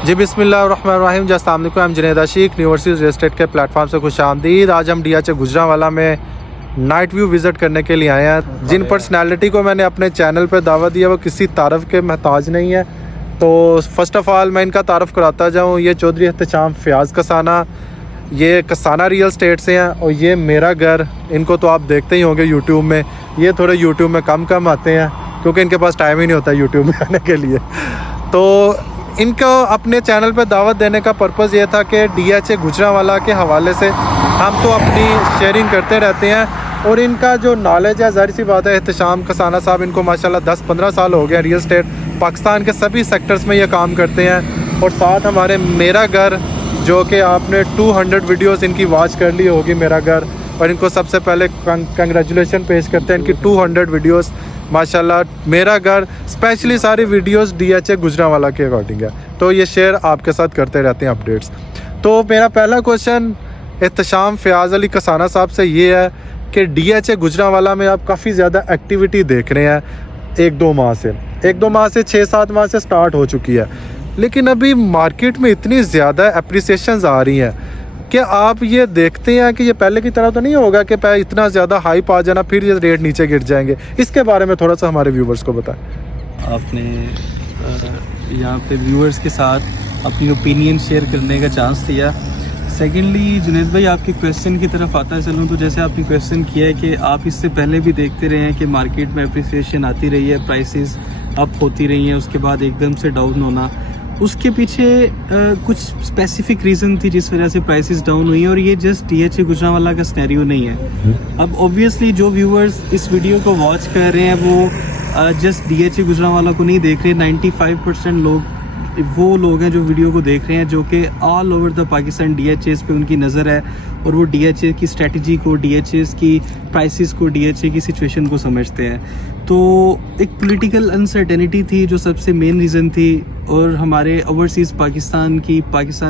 जी बिस्मिल्लाहिर्रहमानिर्रहीम। जी अस्सलाम वालेकुम। I'm Junaid Ashiq, university real estate के प्लेटफॉर्म से खुश आमदीद। आज हम DH गुजरांवाला में नाइट व्यू विज़िट करने के लिए आए हैं। जिन पर्सनैलिटी को मैंने अपने चैनल पर दावत दिया वो किसी तारफ़ के महताज नहीं है। तो फ़र्स्ट ऑफ़ ऑल मैं इनका तारफ़ कराता जाऊँ। ये चौधरी एहतशाम फ़याज़ कसाना, ये कसाना रियल एस्टेट से हैं। और ये मेरा घर, इनको तो आप देखते ही होंगे यूट्यूब में। ये थोड़े यूट्यूब में कम आते हैं क्योंकि इनके पास टाइम ही नहीं होता यूट्यूब में आने के लिए। तो इनको अपने चैनल पे दावत देने का पर्पज़ ये था कि DH गुजरांवाला के हवाले से हम तो अपनी शेयरिंग करते रहते हैं और इनका जो नॉलेज है, ज़ाहिर सी बात है, एहतशाम कसाना साहब इनको माशाल्लाह 10-15 साल हो गए रियल एस्टेट पाकिस्तान के सभी सेक्टर्स में ये काम करते हैं। और साथ हमारे मेरा घर, जो कि आपने 200 वीडियोस इनकी वॉच कर ली होगी मेरा घर, और इनको सबसे पहले कंग्रेचुलेशन पेश करते हैं। इनकी 200 वीडियोस माशाल्लाह मेरा घर स्पेशली सारी वीडियोस DH गुजरांवाला के अकॉर्डिंग है। तो ये शेयर आपके साथ करते रहते हैं अपडेट्स। तो मेरा पहला क्वेश्चन एहतशाम फ़याज़ अली कसाना साहब से ये है कि DH गुजरांवाला में आप काफ़ी ज़्यादा एक्टिविटी देख रहे हैं 1-2 माह से 6-7 माह से स्टार्ट हो चुकी है, लेकिन अभी मार्केट में इतनी ज़्यादा अप्रिसिएशंस आ रही हैं कि आप ये देखते हैं कि ये पहले की तरह तो नहीं होगा कि इतना ज़्यादा हाइप आ जाना फिर ये रेट नीचे गिर जाएंगे। इसके बारे में थोड़ा सा हमारे व्यूवर्स को बताएं। आपने यहाँ पे व्यूवर्स के साथ अपनी ओपिनियन शेयर करने का चांस दिया। सेकेंडली जुनैद भाई, आपके क्वेश्चन की तरफ आता चलूँ तो जैसे आपने क्वेश्चन किया है कि आप इससे पहले भी देखते रहे हैं कि मार्केट में अप्रिसिएशन आती रही है, प्राइसेस अप होती रही हैं, उसके बाद एकदम से डाउन होना, उसके पीछे कुछ स्पेसिफिक रीज़न थी जिस वजह से प्राइसेस डाउन हुई हैं। और ये जस्ट DH गुजरांवाला का सिनेरियो नहीं है। अब ऑब्वियसली जो व्यूवर्स इस वीडियो को वॉच कर रहे हैं वो जस्ट DH गुजरांवाला को नहीं देख रहे। 95% लोग वो लोग हैं जो वीडियो को देख रहे हैं, जो कि all over the Pakistan DHs पे उनकी नज़र है और वो DH की स्ट्रेटजी को, DHs की प्राइसेस को, DH की सिचुएशन को समझते हैं। तो एक पॉलिटिकल अनसर्टेनिटी थी जो सबसे मेन रीज़न थी, और हमारे ओवरसीज़ पाकिस्तान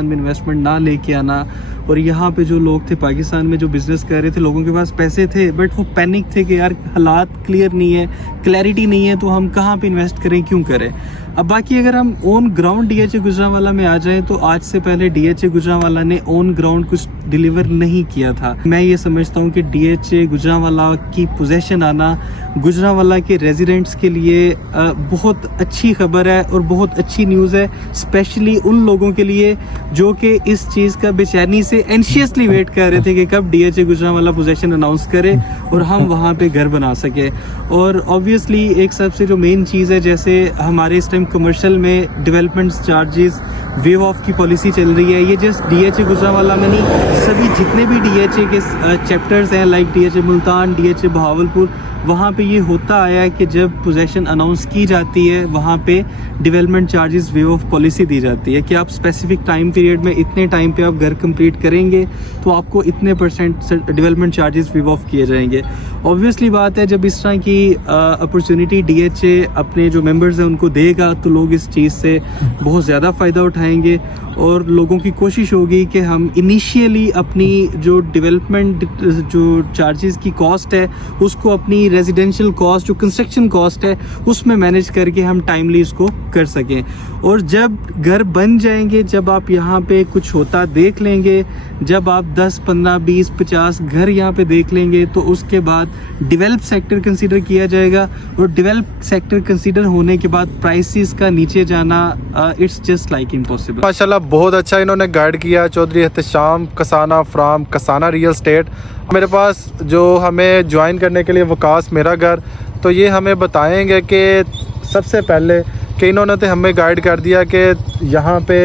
में इन्वेस्टमेंट ना लेके आना, और यहाँ पे जो लोग थे पाकिस्तान में जो बिज़नेस कर रहे थे, लोगों के पास पैसे थे बट वो पैनिक थे कि यार हालात क्लियर नहीं है, क्लैरिटी नहीं है, तो हम कहाँ पे इन्वेस्ट करें, क्यों करें। अब बाकी अगर हम ऑन ग्राउंड DH गुजरांवाला में आ जाएं तो आज से पहले DH गुजरांवाला ने ऑन ग्राउंड कुछ डिलीवर नहीं किया था। मैं ये समझता हूँ कि DH गुजरांवाला की पोजीशन आना गुजरांवाला के रेजिडेंट्स के लिए बहुत अच्छी खबर है और बहुत अच्छी न्यूज़ है, स्पेशली उन लोगों के लिए जो कि इस चीज़ का बेचैनी से एंशियसली वेट कर रहे थे कि कब DH गुजरांवाला पोजीशन अनाउंस करे और हम वहाँ पे घर बना सके। और ऑब्वियसली एक सबसे जो मेन चीज़ है, जैसे हमारे इस टाइम कमर्शियल में डेवलपमेंट चार्जेस वेव ऑफ की पॉलिसी चल रही है, ये जस्ट DH गुजरांवाला में नहीं, सभी जितने भी DH के चैप्टर्स हैं, like DH Multan, DH Bahawalpur, वहाँ पे ये होता आया है कि जब पोजीशन अनाउंस की जाती है वहाँ पे development charges waive off policy दी जाती है कि आप स्पेसिफिक टाइम पीरियड में इतने टाइम पे आप घर कंप्लीट करेंगे तो आपको इतने % डेवलपमेंट चार्जेस वेव ऑफ किए जाएंगे। ऑब्वियसली बात है, जब इस तरह की अपॉर्चुनिटी DH अपने जो मेंबर्स हैं उनको देगा तो लोग इस चीज़ से बहुत ज़्यादा फ़ायदा उठाएंगे और लोगों की कोशिश होगी कि हम इनिशियली अपनी जो डेवलपमेंट जो चार्जेस की कॉस्ट है उसको अपनी रेजिडेंशियल कॉस्ट, जो कंस्ट्रक्शन कॉस्ट है, उसमें मैनेज करके हम टाइमली इसको कर सकें। और जब घर बन जाएंगे, जब आप यहाँ पे कुछ होता देख लेंगे, जब आप 10, 15, 20, 50 घर यहाँ पे देख लेंगे तो उसके बाद डेवलप सेक्टर कंसीडर किया जाएगा। और डेवलप सेक्टर कंसीडर होने के बाद प्राइसेस का नीचे जाना इट्स जस्ट लाइक इम्पॉसिबल। माशाल्लाह बहुत अच्छा इन्होंने गाइड किया। Chaudhry Ehtesham Kasana from Kasana real estate. मेरे पास जो हमें ज्वाइन करने के लिए वकास मेरा घर, तो ये हमें बताएंगे कि सबसे पहले कि इन्होंने तो हमें गाइड कर दिया कि यहाँ पे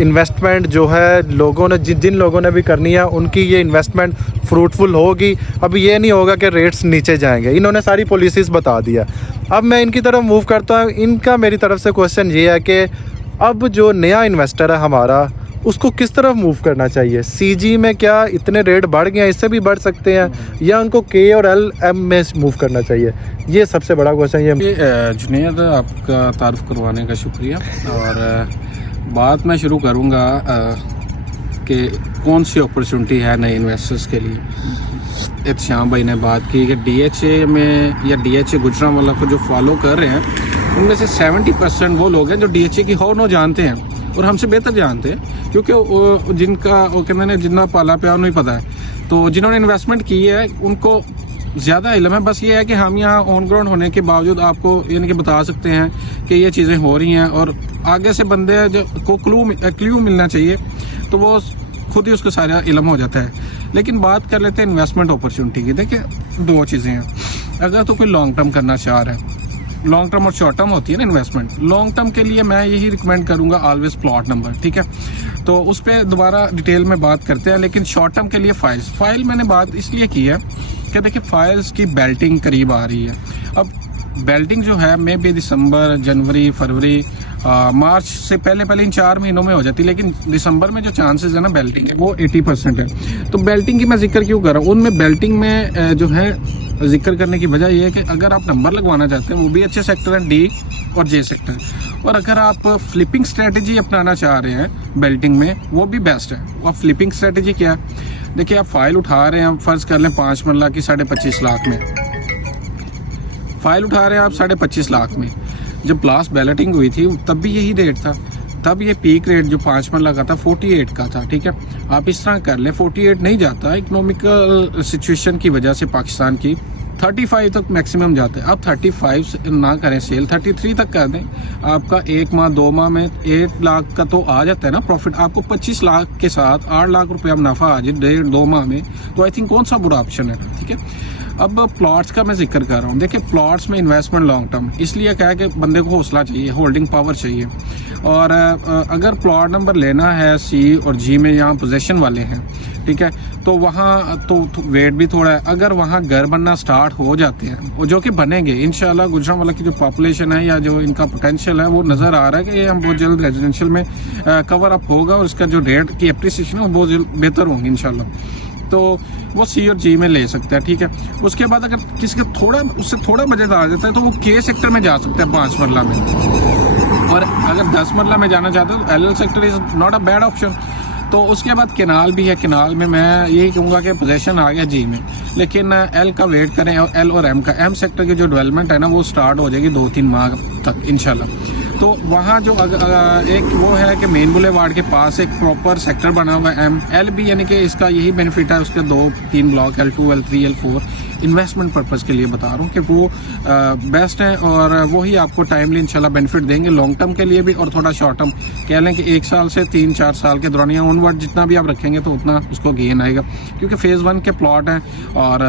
इन्वेस्टमेंट जो है लोगों ने जिन लोगों ने भी करनी है उनकी ये इन्वेस्टमेंट फ्रूटफुल होगी। अब ये नहीं होगा कि रेट्स नीचे जाएंगे, इन्होंने सारी पॉलिसीज़ बता दिया। अब मैं इनकी तरफ मूव करता हूँ। इनका मेरी तरफ से क्वेश्चन ये है कि अब जो नया इन्वेस्टर है हमारा, उसको किस तरफ मूव करना चाहिए। CG में क्या इतने रेट बढ़ गए हैं, इससे भी बढ़ सकते हैं, या उनको K और LM में मूव करना चाहिए? ये सबसे बड़ा क्वेश्चन ये। जुनैद, आपका तारुफ करवाने का शुक्रिया। और बात मैं शुरू करूँगा कि कौन सी अपॉर्चुनिटी है नए इन्वेस्टर्स के लिए। एहतशाम भाई ने बात की कि DH में या DH गुजरांवाला को जो फॉलो कर रहे हैं उनमें से 70% वो लोग हैं जो DH की हॉर्न जानते हैं। और हमसे बेहतर जानते हैं, क्योंकि जिनका वो कहते हैं जितना पाला प्यार नहीं पता है, तो जिन्होंने इन्वेस्टमेंट की है उनको ज़्यादा इल्म है। बस ये है कि हम यहाँ ऑन ग्राउंड होने के बावजूद आपको यानी कि बता सकते हैं कि ये चीज़ें हो रही हैं, और आगे से बंदे जो को क्लू मिलना चाहिए तो वो खुद ही उसको सारा इल्म हो जाता है। लेकिन बात कर लेते हैं इन्वेस्टमेंट अपॉर्चुनिटी की। देखिए, दो चीज़ें हैं। अगर तो कोई लॉन्ग टर्म करना चाह रहा है, लॉन्ग टर्म और शॉर्ट टर्म होती है ना इन्वेस्टमेंट। लॉन्ग टर्म के लिए मैं यही रिकमेंड करूंगा ऑलवेज प्लॉट नंबर, ठीक है। तो उस पर दोबारा डिटेल में बात करते हैं। लेकिन शॉर्ट टर्म के लिए फाइल मैंने बात इसलिए की है कि देखिए फाइल्स की बेल्टिंग करीब आ रही है। अब बेल्टिंग जो है मे बी दिसंबर, जनवरी, फरवरी, मार्च से पहले इन 4 महीनों में हो जाती है, लेकिन दिसंबर में जो चांसेस है ना बेल्टिंग के, वो 80% है। तो बेल्टिंग की मैं जिक्र क्यों कर रहा हूँ, उनमें बेल्टिंग में जो है जिक्र करने की वजह यह है कि अगर आप नंबर लगवाना चाहते हैं वो भी अच्छे सेक्टर हैं, डी और जे सेक्टर, और अगर आप फ्लिपिंग स्ट्रेटजी अपनाना चाह रहे हैं बेल्टिंग में, वो भी बेस्ट है। अब फ्लिपिंग स्ट्रेटजी क्या है, देखिए आप फाइल उठा रहे हैं, फ़र्ज़ कर लें 5 मरला की 25.5 लाख में फाइल उठा रहे हैं आप 25.5 लाख में। जब लास्ट बैलेटिंग हुई थी तब भी यही रेट था, तब ये पीक रेट जो 5 मरला का था 48 का था, ठीक है। आप इस तरह कर लें, 48 नहीं जाता, इकोनॉमिकल सिचुएशन की वजह से पाकिस्तान की 35 तक मैक्सिमम जाता है। आप 35 ना करें सेल, 33 तक कर दें, आपका 1 माह 2 माह में 1 लाख का तो आ जाता है ना प्रॉफिट। आपको 25 लाख के साथ 8 लाख रुपये मुनाफा आ जाए 1.5-2 माह में, तो आई थिंक कौन सा बुरा ऑप्शन है, ठीक है। अब प्लॉट्स का मैं जिक्र कर रहा हूँ। देखिए प्लॉट्स में इन्वेस्टमेंट लॉन्ग टर्म इसलिए क्या है कि बंदे को हौसला चाहिए, होल्डिंग पावर चाहिए। और अगर प्लॉट नंबर लेना है सी और जी में, यहाँ पोजीशन वाले हैं, ठीक है, तो वहाँ तो वेट भी थोड़ा है। अगर वहाँ घर बनना स्टार्ट हो जाते हैं, और जो कि बनेंगे इंशाल्लाह, गुजरांवाला की जो पॉपुलेशन है या जो इनका पोटेंशियल है वो नज़र आ रहा है कि ये हम बहुत जल्द रेजिडेंशियल में कवर अप होगा, और इसका जो रेट की एप्रिसिएशन है वो बहुत बेहतर होंगी इंशाल्लाह। तो वो सी और जी में ले सकते हैं, ठीक है। उसके बाद अगर किसी का उससे थोड़ा बजट आ जाता है तो वो के सेक्टर में जा सकते हैं 5 मरला में, और अगर 10 मरला में जाना चाहते हैं तो L sector is not a bad option. तो उसके बाद केनाल भी है, केनाल में मैं यही कहूँगा कि पोजीशन आ गया जी में, लेकिन एल का वेट करें, और एल और एम का, एम सेक्टर की जो डेवलपमेंट है ना वो स्टार्ट हो जाएगी 2-3 माह तक इंशाल्लाह। तो वहाँ जो एक वो है कि मेन बुलेवार्ड के पास एक प्रॉपर सेक्टर बना हुआ है एम, एल भी, यानी कि इसका यही बेनिफिट है, उसके 2-3 block L2, L3, L4 investment purpose के लिए बता रहा हूँ कि वो बेस्ट है, और वही आपको टाइमली इंशाल्लाह बेनिफिट देंगे लॉन्ग टर्म के लिए भी, और थोड़ा शॉर्ट टर्म कह लें कि 1 साल से 3-4 साल के दौरान या ऑनवर्ड जितना भी आप रखेंगे तो उतना उसको गेन आएगा, क्योंकि फेज़ 1 के प्लॉट हैं और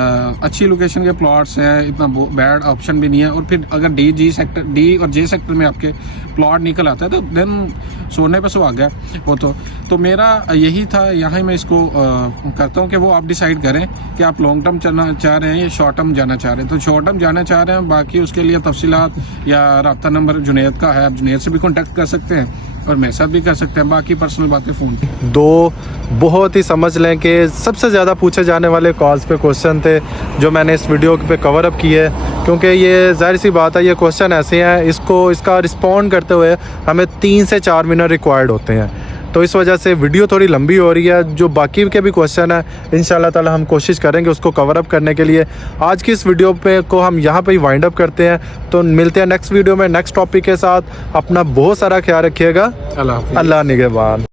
अच्छी लोकेशन के प्लॉट्स हैं, इतना बैड ऑप्शन भी नहीं है। और फिर अगर डी और जे सेक्टर में आपके प्लॉट निकल आता है तो देन सोने पे सुहागा है वो। तो मेरा यही था, यहाँ ही मैं इसको करता हूँ कि वो आप डिसाइड करें कि आप लॉन्ग टर्म चलना चाह रहे हैं या शॉर्ट टर्म जाना चाह रहे हैं। तो शॉर्ट टर्म जाना चाह रहे हैं, बाकी उसके लिए तफसीलात या रब्ता नंबर जुनैद का है, आप जुनैद से भी कॉन्टैक्ट कर सकते हैं और मेरे साथ भी कर सकते हैं, बाकी पर्सनल बातें फ़ोन पे। दो बहुत ही समझ लें कि सबसे ज़्यादा पूछे जाने वाले कॉल्स पे क्वेश्चन थे जो मैंने इस वीडियो पे कवर अप किए, क्योंकि ये जाहिर सी बात है, ये क्वेश्चन ऐसे हैं, इसका रिस्पॉन्ड करते हुए हमें 3 से 4 मिनट रिक्वायर्ड होते हैं। तो इस वजह से वीडियो थोड़ी लंबी हो रही है। जो बाकी के भी क्वेश्चन है इंशाल्लाह ताला हम कोशिश करेंगे उसको कवर अप करने के लिए। आज की इस वीडियो पे को हम यहाँ पे ही वाइंड अप करते हैं, तो मिलते हैं नेक्स्ट वीडियो में नेक्स्ट टॉपिक के साथ। अपना बहुत सारा ख्याल रखिएगा। अल्लाह हाफ़िज़। अल्लाह निगहबान।